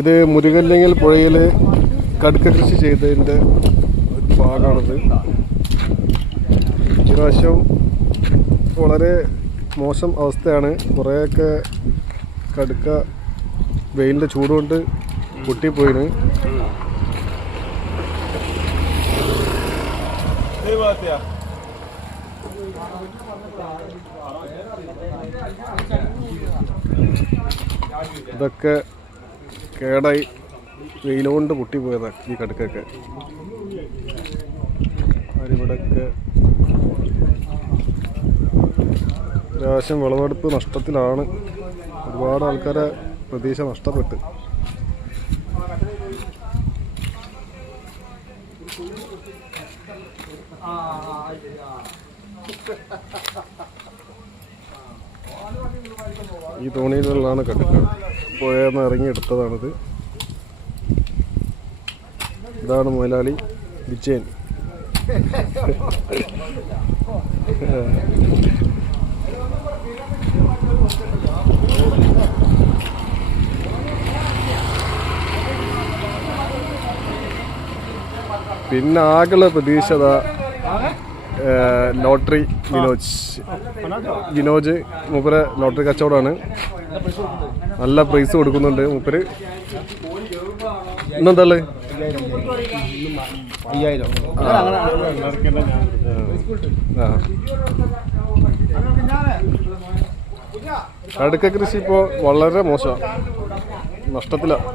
ഇത് മുരുകല്ലെങ്കിൽ പുഴയിൽ കടുക്ക കൃഷി ചെയ്തതിൻ്റെ ഒരു ഭാഗമാണിത്. ഇപ്രാവശ്യം വളരെ മോശം അവസ്ഥയാണ്. കുറേയൊക്കെ കടുക്ക വെയിലിൻ്റെ ചൂടുകൊണ്ട് പൊട്ടിപ്പോയിന്. ഇതൊക്കെ കേടായി വെയിലുകൊണ്ട് പൊട്ടിപ്പോയതാണ് ഈ കടുക്കൊക്കെ. ഇവിടെയൊക്കെ പ്രാവശ്യം വിളവെടുപ്പ് നഷ്ടത്തിലാണ്. ഒരുപാട് ആൾക്കാരെ പ്രതീക്ഷ നഷ്ടപ്പെട്ട്. ഈ തോണിയിലുള്ളതാണ് കടുക്ക. പുഴയെന്ന് ഇറങ്ങിയെടുത്തതാണിത്. ഇതാണ് മുതലാളി വിജയൻ. പിന്നെ ആകെയുള്ള പ്രതീക്ഷ ലോട്ടറി വിനോജ് മൂപ്പര് ലോട്ടറി കച്ചവടമാണ്. നല്ല പ്രൈസ് കൊടുക്കുന്നുണ്ട് മൂപ്പര്. ഇന്നെന്താ കടുക്ക കൃഷി ഇപ്പോൾ വളരെ മോശമാണ്, നഷ്ടത്തിലാണ്.